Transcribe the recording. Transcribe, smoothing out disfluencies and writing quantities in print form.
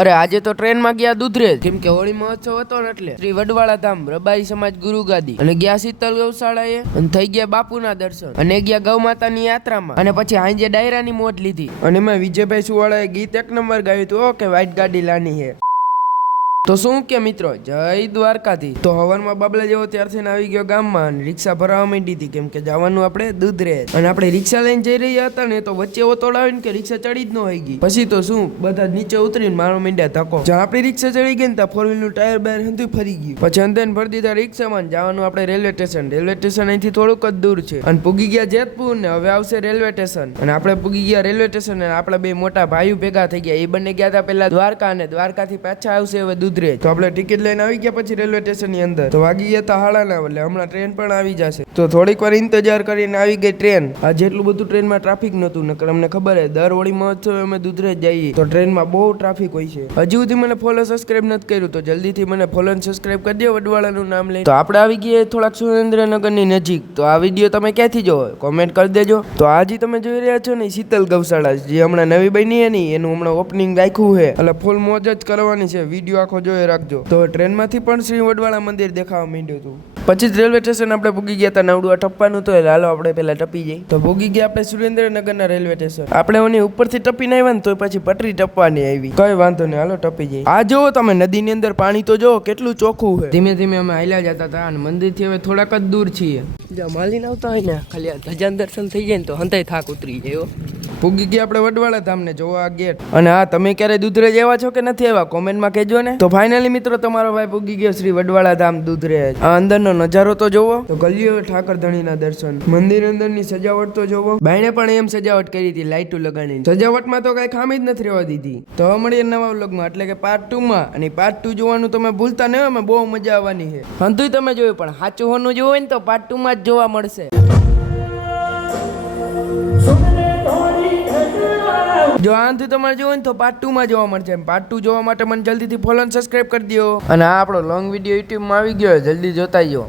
અરે આજે તો ટ્રેનમાં ગયા દુધરેજ કેમ કે હોળી મહોત્સવ હતો ને એટલે શ્રી વડવાળા ધામ રબારી સમાજ ગુરુગાદી અને ગયા શીતલ ગૌશાળાએ અને થઈ ગયા બાપુના દર્શન અને ગયા ગૌ માતાની યાત્રામાં અને પછી હાંજે ડાયરાની મોજ લીધી અને એમાં વિજયભાઈ સુવાળાએ ગીત એક નંબર ગાયું હતું કે વ્હાઈટ ગાડી લાની હે। તો શું કે મિત્રો જય દ્વારકાથી તો હવારમાં બાબલા જેવો ત્યારથી આવી ગયો ગામમાં અને રિક્ષા ભરાવા માંડી હતી કેમ કે જવાનું આપણે દુધરેજ અને આપણે રિક્ષા લઈને જઈ રહ્યા હતા ને તો વચ્ચે એવો તોડાવીને કે રિક્ષા ચડી જ ન હોઈ ગઈ પછી તો શું બધા નીચે ઉતરીને મારવા માંડ્યા ધક્કો જ્યાં આપણી રિક્ષા ચડી ગઈ ને ત્યાં 4 વ્હીલનું ટાયર બાયર હંધું ફરી ગયું પછી અંદરને ભરી દીધા રિક્ષામાં જવાનું આપણે રેલવે સ્ટેશન અહીંથી થોડુંક જ દૂર છે અને પૂગી ગયા જેતપુર ને હવે આવશે રેલવે સ્ટેશન અને આપણે પૂગી ગયા રેલવે સ્ટેશન અને આપણા બે મોટા ભાઈઓ ભેગા થઈ ગયા એ બંને ગયા હતા પેલા દ્વારકા અને દ્વારકાથી પાછા આવશે હવે દુધરેજ તો આપણે ટિકિટ લઈને આવી ગયા પછી રેલવે સ્ટેશન ની અંદર તો વાગી ગયા તા 9:30 એટલે હમણાં ટ્રેન પણ આવી જશે તો થોડીક વાર ઇંતજાર કરીને આવી ગઈ ટ્રેન આ જેટલું બધું ટ્રેનમાં ટ્રાફિક નતું નકર અમને ખબર હે દર હોળી મહોત્સવ અમે દુધરેજ જઈએ તો ટ્રેનમાં બહુ ટ્રાફિક હોય છે હજી સુધી મને ફોલો સબસ્ક્રાઇબ નથી કર્યું તો જલ્દીથી મને ફોલો અને સબસ્ક્રાઇબ કરી દો વડવાળાનું નામ લઈ તો આપણે આવી ગયા થોડાક સુરેન્દ્રનગરની નજીક તો આ વિડીયો તમે ક્યાંથી જોવો કોમેન્ટ કરી દેજો તો આજે તમે જોઈ રહ્યા છો ને શીતલ ગૌશાળા જે હમણાં નવી બની હે ને એનું હમણાં ઓપનિંગ રાખ્યું છે એટલે ફૂલ મોજ જ કરવાની છે વિડીયો આખો જોઈ રાખજો તો ટ્રેનમાંથી પણ શ્રી વડવાળા મંદિર દેખાવા માંડ્યું હતું પછી જ રેલવે સ્ટેશન આપણે પૂગી ગયા હતા નવડું ટપ્પાનું તો હાલો આપણે પેલા ટપી જઈએ તો પૂગી ગયા આપણે સુરેન્દ્રનગરના રેલવે સ્ટેશન આપણે ઓની ઉપરથી ટપીને આવ્યા ને તો પછી પટરી ટપવાની આવી કઈ વાંધો નહીં હાલો ટપી જઈએ આ જોવો તમે નદીની અંદર પાણી તો જોવો કેટલું ચોખ્ખું છે ધીમે ધીમે અમે હાલ્યા જતા હતા અને મંદિરથી હવે થોડાક જ દૂર છીએ જ્યાં માલીને આવતા હોય ને ખાલી ધજાન દર્શન થઈ જાય ને તો હંતાઈ થાક ઉતરી જાય પૂગી ગયા આપણે વડવાળા ધામને જોવા આ ગેટ અને હા તમે ક્યારે દુધરેજ આવ્યા છો કે નથી આવ્યા કોમેન્ટમાં કહેજો ને તો ફાઇનલી મિત્રો તમારો ભાઈ પૂગી ગયો શ્રી વડવાળા ધામ દુધરેજ આ અંદરનો નજારો તો જોવો તો ગલીઓ ઠાકર ધણીના દર્શન મંદિર અંદરની સજાવટ તો જોવો બાયણે પણ એમ સજાવટ કરી હતી લાઈટો લગાડીને સજાવટમાં તો કઈ ખામી જ નથી રહેવા દીધી તો મળીએ નવા વ્લોગમાં એટલે કે પાર્ટ 2 માં અને પાર્ટ 2 જોવાનું તમે ભૂલતા નહીં અમે બહુ મજા આવવાની છે હંધુય તમે જોયું પણ સાચું હોનું જોવું હોય ને તો પાર્ટ 2 માં જ જોવા મળશે જો આનાથી તમારે જોવું ને તો પાર્ટ 2 માં જોવા મળશે પાર્ટ 2 જોવા માટે મને જલ્દીથી ફોલો અને સબસ્ક્રાઇબ કરી દો અને આ આપણો લોંગ વિડીયો યુટ્યુબમાં આવી ગયો જલ્દી જોતા જો